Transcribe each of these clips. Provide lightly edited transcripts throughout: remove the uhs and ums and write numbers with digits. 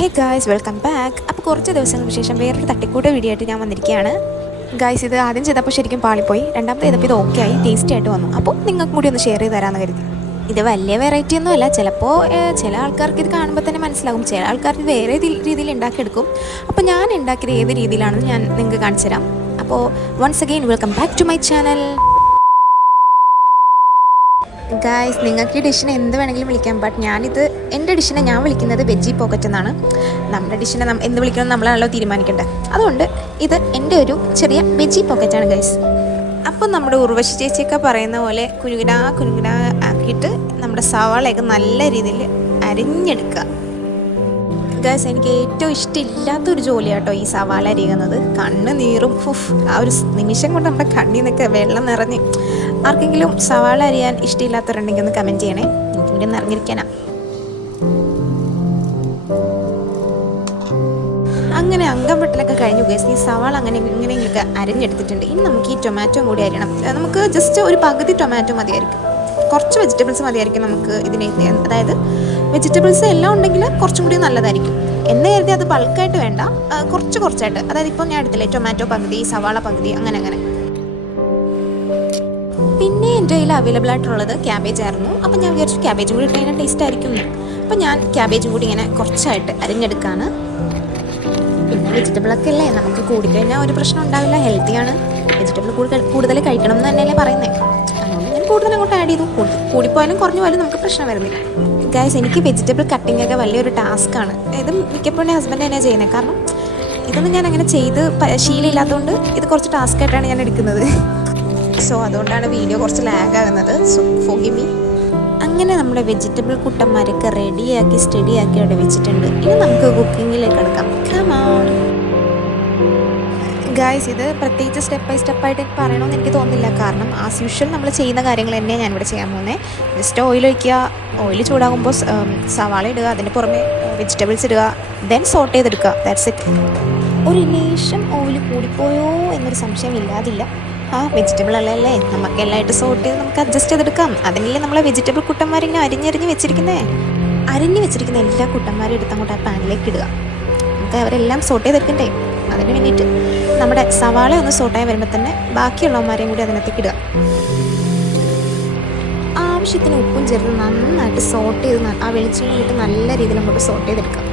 Hey guys, welcome back. അപ്പോൾ കുറച്ച് ദിവസങ്ങൾക്ക് ശേഷം വേറൊരു തട്ടിക്കൂട്ട് വീഡിയോ ആയിട്ട് ഞാൻ വന്നിരിക്കുകയാണ്. ഗായ്സ്, ഇത് ആദ്യം ചെയ്തപ്പോൾ ശരിക്കും പാളിപ്പോയി. രണ്ടാമത്തെ ചെയ്തപ്പോൾ ഇത് ഓക്കെ ആയി, ടേസ്റ്റി ആയിട്ട് വന്നു. അപ്പോൾ നിങ്ങൾക്കും കൂടി ഒന്ന് ഷെയർ ചെയ്ത് തരാമെന്ന് കരുതി. ഇത് വലിയ വെറൈറ്റി ഒന്നും അല്ല. ചിലപ്പോൾ ചില ആൾക്കാർക്ക് ഇത് കാണുമ്പോൾ തന്നെ മനസ്സിലാകും, ചില ആൾക്കാർക്ക് വേറെ രീതിയിൽ ഉണ്ടാക്കിയെടുക്കും. അപ്പോൾ ഞാൻ ഉണ്ടാക്കിയത് ഏത് രീതിയിലാണെന്ന് ഞാൻ നിങ്ങൾക്ക് കാണിച്ചു തരാം. അപ്പോൾ once again welcome back to my channel. Guys, നിങ്ങൾക്ക് ഈ ഡിഷിനെ എന്ത് വേണമെങ്കിലും വിളിക്കാം. ബട്ട് ഞാനിത് എൻ്റെ ഡിഷിനെ ഞാൻ വിളിക്കുന്നത് വെജി പോക്കറ്റ് എന്നാണ്. നമ്മുടെ ഡിഷിനെ എന്ത് വിളിക്കണം നമ്മളാണല്ലോ തീരുമാനിക്കേണ്ടത്. അതുകൊണ്ട് ഇത് എൻ്റെ ഒരു ചെറിയ വെജി പോക്കറ്റാണ് ഗൈസ്. അപ്പം നമ്മുടെ ഉർവശി ചേച്ചിയൊക്കെ പറയുന്ന പോലെ കുനുകുനാ ആക്കിയിട്ട് നമ്മുടെ സവാളയൊക്കെ നല്ല രീതിയിൽ അരിഞ്ഞെടുക്കുക. ഗൈസ്, എനിക്ക് ഏറ്റവും ഇഷ്ടമില്ലാത്തൊരു ജോലിയാട്ടോ ഈ സവാള അരിയുന്നത്. കണ്ണ് നീറും. ആ ഒരു നിമിഷം കൊണ്ട് നമ്മുടെ കണ്ണിൽ നിന്നൊക്കെ വെള്ളം നിറഞ്ഞ്. ആർക്കെങ്കിലും സവാള അരിയാൻ ഇഷ്ടമില്ലാത്തവരുണ്ടെങ്കിൽ ഒന്ന് കമൻറ്റ് ചെയ്യണേ, എനിക്കിവിടെ നിറഞ്ഞിരിക്കാനാ. അങ്ങനെ അംഗം വെട്ടലൊക്കെ കഴിഞ്ഞു ഗൈസ്. ഈ സവാള ഇങ്ങനെയൊക്കെ അരിഞ്ഞെടുത്തിട്ടുണ്ട്. ഇനി നമുക്ക് ഈ ടൊമാറ്റോ കൂടി അരിയണം. നമുക്ക് ജസ്റ്റ് ഒരു പകുതി ടൊമാറ്റോ മതിയായിരിക്കും, കുറച്ച് വെജിറ്റബിൾസ് മതിയായിരിക്കും നമുക്ക് ഇതിനെ. അതായത് വെജിറ്റബിൾസ് എല്ലാം ഉണ്ടെങ്കിൽ കുറച്ചും കൂടി നല്ലതായിരിക്കും. എന്ന് കരുതി അത് ബൾക്കായിട്ട് വേണ്ട, കുറച്ചായിട്ട്. അതായത് ഇപ്പോൾ ഞാൻ എടുത്തില്ലേ, ടൊമാറ്റോ പകുതി, സവാള പകുതി, അങ്ങനെ. പിന്നെ എൻ്റെ കയ്യിൽ അവൈലബിൾ ആയിട്ടുള്ളത് ക്യാബേജ് ആയിരുന്നു. അപ്പം ഞാൻ വിചാരിച്ചു ക്യാബേജും കൂടി ഇട്ട് ടേസ്റ്റ് ആയിരിക്കും. അപ്പം ഞാൻ ക്യാബേജും കൂടി ഇങ്ങനെ കുറച്ചായിട്ട് അരിഞ്ഞെടുക്കുകയാണ്. പിന്നെ വെജിറ്റബിളൊക്കെ അല്ലേ, നമുക്ക് കൂടിക്കഴിഞ്ഞാൽ ഒരു പ്രശ്നം ഉണ്ടാവില്ല, ഹെൽത്തിയാണ്. വെജിറ്റബിൾ കൂടുതൽ കഴിക്കണം എന്ന് തന്നെയല്ലേ പറയുന്നത്. അതുകൊണ്ട് ഞാൻ കൂടുതൽ അങ്ങോട്ട് ആഡ് ചെയ്തു. കൂടിപ്പോയാലും കുറഞ്ഞു പോയാലും നമുക്ക് പ്രശ്നം വരുന്നില്ല. ഗൈസ്, എനിക്ക് വെജിറ്റബിൾ കട്ടിംഗ് ഒക്കെ വലിയൊരു ടാസ്ക്കാണ്. ഇത് മിക്കപ്പോഴും ഹസ്ബൻഡ് തന്നെയാണ് ചെയ്യുന്നത്. കാരണം ഇതൊന്നും ഞാൻ അങ്ങനെ ചെയ്ത് ശീലമില്ലാത്തതുകൊണ്ട് ഇത് കുറച്ച് ടാസ്ക്കായിട്ടാണ് ഞാൻ എടുക്കുന്നത്. സോ അതുകൊണ്ടാണ് വീഡിയോ കുറച്ച് ലാഗ് ആകുന്നത്. So forgive me. അങ്ങനെ നമ്മുടെ വെജിറ്റബിൾ കുട്ടന്മാരൊക്കെ റെഡിയാക്കി സ്റ്റഡിയാക്കി അവിടെ വെച്ചിട്ടുണ്ട്. ഇനി നമുക്ക് കുക്കിങ്ങിലേക്ക് കിടക്കാം. കം ഓൺ ഗായ്സ്, ഇത് പ്രത്യേകിച്ച് സ്റ്റെപ്പ് ബൈ സ്റ്റെപ്പായിട്ട് പറയണമെന്ന് എനിക്ക് തോന്നുന്നില്ല. കാരണം ആസ് യൂഷ്വൽ നമ്മൾ ചെയ്യുന്ന കാര്യങ്ങൾ തന്നെയാണ് ഞാനിവിടെ ചെയ്യാൻ പോകുന്നത്. ജസ്റ്റ് ഓയിൽ ഒഴിക്കുക, ഓയിൽ ചൂടാകുമ്പോൾ സവാള ഇടുക, അതിന് പുറമെ വെജിറ്റബിൾസ് ഇടുക, ദെൻ സോട്ട് ചെയ്തെടുക്കുക. That's it. ഒരു ലേശം ഓയിൽ കൂടിപ്പോയോ എന്നൊരു സംശയം ഇല്ലാതില്ല. വെജിറ്റബിൾ അല്ലേ, നമുക്ക് എല്ലാമായിട്ട് സോട്ട് ചെയ്ത് നമുക്ക് അഡ്ജസ്റ്റ് ചെയ്തെടുക്കാം. അതിനല്ലേ നമ്മളെ വെജിറ്റബിൾ കുട്ടന്മാരിങ്ങനെ അരിഞ്ഞ് വെച്ചിരിക്കുന്ന എല്ലാ കുട്ടന്മാരും എടുത്ത് അങ്ങോട്ട് ആ പാനിലേക്ക് ഇടുക. നമുക്ക് അവരെല്ലാം സോട്ട് ചെയ്തെടുക്കണ്ടേ. അതിന് വേണ്ടിയിട്ട് നമ്മുടെ സവാള ഒന്ന് സോട്ടായി വരുമ്പോൾ തന്നെ ബാക്കിയുള്ളവന്മാരെയും കൂടി അതിനകത്തേക്ക് ഇടുക. ആവശ്യത്തിന് ഉപ്പും ചേർത്ത് നന്നായിട്ട് സോട്ട് ചെയ്ത് ആ വെളിച്ചെണ്ണ ഇട്ട് നല്ല രീതിയിൽ അങ്ങോട്ട് സോട്ട് ചെയ്തെടുക്കുക.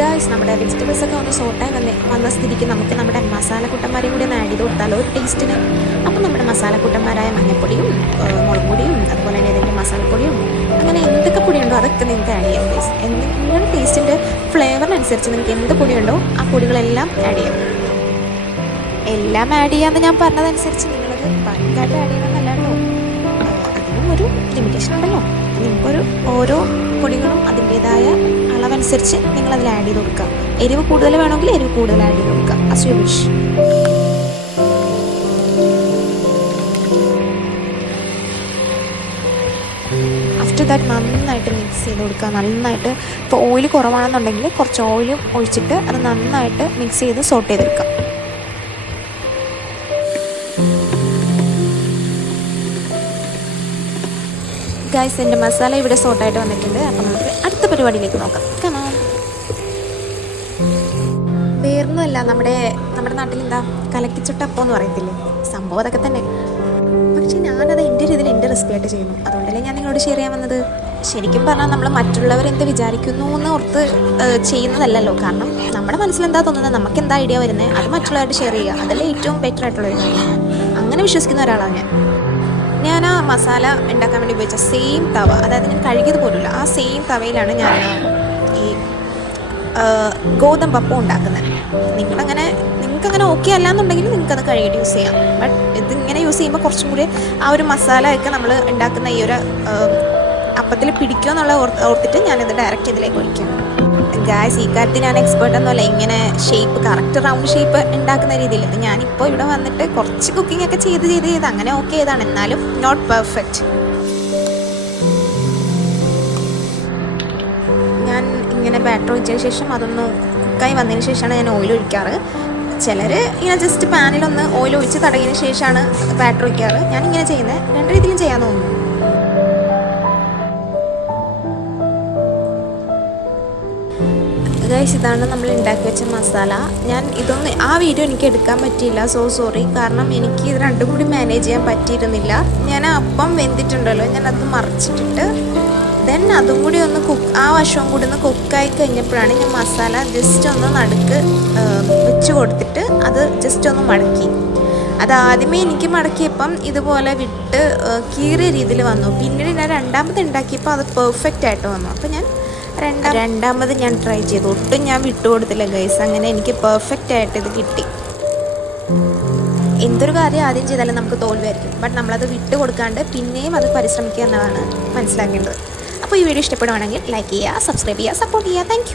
ഗായ്സ്, നമ്മുടെ വെജിറ്റബിൾസ് ഒക്കെ ഒന്ന് സോട്ടായി വന്ന സ്ഥിതിക്ക് നമുക്ക് നമ്മുടെ മസാലക്കുട്ടന്മാരെയും കൂടി ഒന്ന് ആഡ് ചെയ്ത് കൊടുത്താലോ ഒരു ടേസ്റ്റിന്. അപ്പം നമ്മുടെ മസാലക്കുട്ടന്മാരായ മഞ്ഞൾപ്പൊടിയും മുളക് പൊടിയും അതുപോലെ തന്നെ ഏതെങ്കിലും മസാലപ്പൊടിയും അങ്ങനെ എന്തൊക്കെ പൊടിയുണ്ടോ അതൊക്കെ നിങ്ങൾക്ക് ആഡ് ചെയ്യാം ഗൈസ്. നിങ്ങളുടെ ടേസ്റ്റിൻ്റെ ഫ്ലേവറിനനുസരിച്ച് നിങ്ങൾക്ക് എന്ത് പൊടിയുണ്ടോ ആ പൊടികളെല്ലാം ആഡ് ചെയ്യാം. എല്ലാം ആഡ് ചെയ്യാമെന്ന് ഞാൻ പറഞ്ഞതനുസരിച്ച് നിങ്ങളത് ഭയങ്കരമായിട്ട് ആഡ് ചെയ്യണമെന്നല്ലാണ്ടോ, അതിനും ഒരു ലിമിറ്റേഷൻ ഉണ്ടല്ലോ. നിങ്ങൾക്കൊരു ഓരോ പൊടികളും അതിൻ്റേതായ അളവനുസരിച്ച് നിങ്ങളതിൽ ആഡ് ചെയ്ത് കൊടുക്കുക. എരിവ് കൂടുതൽ വേണമെങ്കിൽ എരിവ് കൂടുതൽ ആഡ് ചെയ്ത് കൊടുക്കുക. As you wish. After that നന്നായിട്ട് മിക്സ് ചെയ്ത് കൊടുക്കുക. നന്നായിട്ട് ഇപ്പോൾ ഓയിൽ കുറവാണെന്നുണ്ടെങ്കിൽ കുറച്ച് ഓയിലും ഒഴിച്ചിട്ട് അത് നന്നായിട്ട് മിക്സ് ചെയ്ത് സോട്ട് ചെയ്തെടുക്കുക. ഗൈസ്, എൻ്റെ മസാല ഇവിടെ സോട്ടായിട്ട് വന്നിട്ടുണ്ട്. അപ്പം നമുക്ക് അടുത്ത പരിപാടിയിലേക്ക് നോക്കാം. കമാ. വേറൊന്നുമല്ല, നമ്മുടെ നാട്ടിൽ എന്താ കലക്കിച്ചുട്ടപ്പം എന്ന് പറയത്തില്ലേ, സംഭവം അതൊക്കെ തന്നെ. പക്ഷെ ഞാനത് എൻ്റെ രീതിയിൽ എൻ്റെ റെസിപ്പി ആയിട്ട് ചെയ്യുന്നു. അതുകൊണ്ടല്ലേ ഞാൻ നിങ്ങളോട് ഷെയർ ചെയ്യാൻ വന്നത്. ശരിക്കും പറഞ്ഞാൽ നമ്മൾ മറ്റുള്ളവർ എന്ത് വിചാരിക്കുന്നു എന്ന് ഓർത്ത് ചെയ്യുന്നതല്ലല്ലോ. കാരണം നമ്മുടെ മനസ്സിലെന്താ തോന്നുന്നത്, നമുക്ക് എന്താ ഐഡിയ വരുന്നത്, അത് മറ്റുള്ളവരായിട്ട് ഷെയർ ചെയ്യുക, അതല്ലേ ഏറ്റവും ബെറ്റർ ആയിട്ടുള്ളൊരു കാര്യം. അങ്ങനെ വിശ്വസിക്കുന്ന ഒരാളാണ് ഞാൻ. ആ മസാല ഉണ്ടാക്കാൻ വേണ്ടി ഉപയോഗിച്ച സെയിം തവ, അതായത് ഞാൻ കഴുകിയത് പോലുമില്ല, ആ സെയിം തവയിലാണ് ഞാൻ ഈ ഗോതമ്പപ്പം ഉണ്ടാക്കുന്നത്. നിങ്ങളങ്ങനെ നിങ്ങൾക്ക് അങ്ങനെ ഓക്കെ അല്ല എന്നുണ്ടെങ്കിൽ നിങ്ങൾക്കത് കഴുകിയിട്ട് യൂസ് ചെയ്യാം. ബട്ട് ഇതിങ്ങനെ യൂസ് ചെയ്യുമ്പോൾ കുറച്ചും കൂടി ആ ഒരു മസാല ഒക്കെ നമ്മൾ ഉണ്ടാക്കുന്ന ഈ ഒരു അപ്പത്തിൽ പിടിക്കുമോ എന്നുള്ള ഓർത്തിട്ട് ഞാനിത് ഡയറക്റ്റ് ഇതിലേക്ക് ഒഴിക്കും. ഗായ്സ്, ഈ കാര്യത്തിൽ ഞാൻ എക്സ്പേർട്ട് ഒന്നുമല്ല. ഇങ്ങനെ ഷേപ്പ് കറക്റ്റ് റൗണ്ട് ഷേപ്പ് ഉണ്ടാക്കുന്ന രീതിയിൽ ഞാനിപ്പോൾ ഇവിടെ വന്നിട്ട് കുറച്ച് കുക്കിംഗ് ഒക്കെ ചെയ്ത് അങ്ങനെ ഓക്കെ ചെയ്താണ്, എന്നാലും നോട്ട് പെർഫെക്റ്റ്. ഞാൻ ഇങ്ങനെ ബാറ്റർ ഒഴിച്ചതിന് ശേഷം അതൊന്ന് കുക്കായി വന്നതിന് ശേഷമാണ് ഞാൻ ഓയിൽ ഒഴിക്കാറ്. ചിലർ ഇങ്ങനെ ജസ്റ്റ് പാനിലൊന്ന് ഓയിൽ ഒഴിച്ച് തടകിയതിന് ശേഷമാണ് ബാറ്റർ ഒഴിക്കാറ്. ഞാനിങ്ങനെ ചെയ്യുന്നത് രണ്ട് രീതിയിലും ചെയ്യാൻ തോന്നുന്നു. ഗൈസ്, ഇതാണ് നമ്മൾ ഉണ്ടാക്കി വെച്ച മസാല. ഞാൻ ഇതൊന്നും ആ വീഡിയോ എനിക്ക് എടുക്കാൻ പറ്റിയില്ല, സോ സോറി. കാരണം എനിക്ക് ഇത് രണ്ടും കൂടി മാനേജ് ചെയ്യാൻ പറ്റിയിരുന്നില്ല. ഞാൻ അപ്പം വെന്തിട്ടുണ്ടല്ലോ, ഞാൻ അത് മറിച്ചിട്ടിട്ട് ദെൻ അതും കൂടി ഒന്ന് ആ വശവും കൂടി ഒന്ന് കുക്കായി കഴിഞ്ഞപ്പോഴാണ് ഞാൻ മസാല ജസ്റ്റ് ഒന്ന് നടുക്ക് വെച്ച് കൊടുത്തിട്ട് അത് ജസ്റ്റ് ഒന്ന് മടക്കി. അത് ആദ്യമേ എനിക്ക് മടക്കിയപ്പം ഇതുപോലെ വിട്ട് കീറിയ രീതിയിൽ വന്നു. പിന്നീട് ഞാൻ രണ്ടാമത് ഉണ്ടാക്കിയപ്പോൾ അത് പെർഫെക്റ്റ് ആയിട്ട് വന്നു. അപ്പോൾ ഞാൻ രണ്ടാമത് ഞാൻ ട്രൈ ചെയ്തു. ഒട്ടും ഞാൻ വിട്ടുകൊടുത്തില്ല ഗൈസ്. അങ്ങനെ എനിക്ക് പെർഫെക്റ്റ് ആയിട്ട് ഇത് കിട്ടി. എന്തൊരു കാര്യം ആദ്യം ചെയ്താലും നമുക്ക് തോൽവിയായിരിക്കും. ബട്ട് നമ്മളത് വിട്ട് കൊടുക്കാണ്ട് പിന്നെയും അത് പരിശ്രമിക്കുക എന്നതാണ് മനസ്സിലാക്കേണ്ടത്. അപ്പോൾ ഈ വീഡിയോ ഇഷ്ടപ്പെടുവാണെങ്കിൽ ലൈക്ക് ചെയ്യുക, സബ്സ്ക്രൈബ് ചെയ്യുക, സപ്പോർട്ട് ചെയ്യുക. താങ്ക്